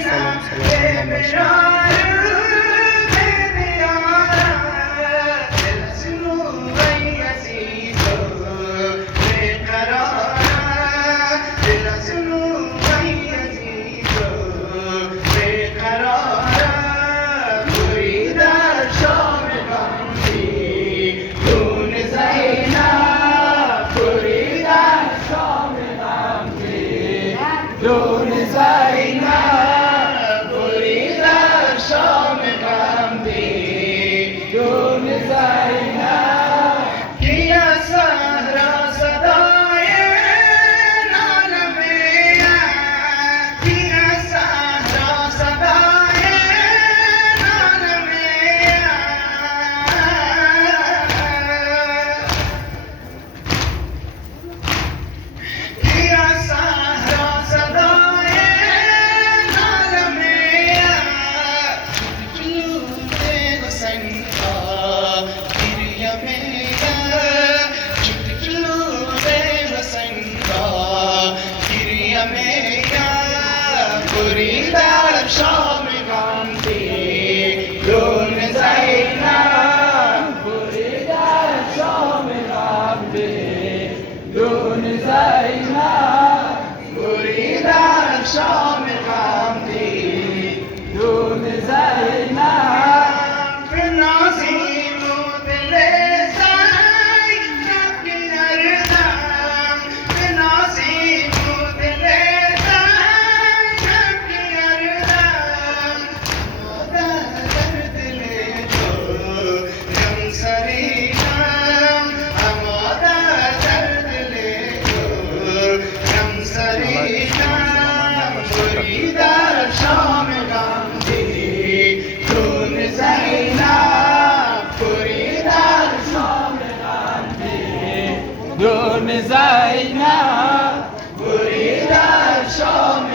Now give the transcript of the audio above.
سلام سلام باشید. دون زینب برید در شام غمگین دون زینب کی از صحرا صدای ناله میاد کی از صحرا صدای ناله میاد کی از برید در شام غمگین دون زینب برید در شام غمگین دون زینب برید در شام غمگین دون زینب به نازیم و دل زینب گردم به نازیم و دل دون زینب برید در شام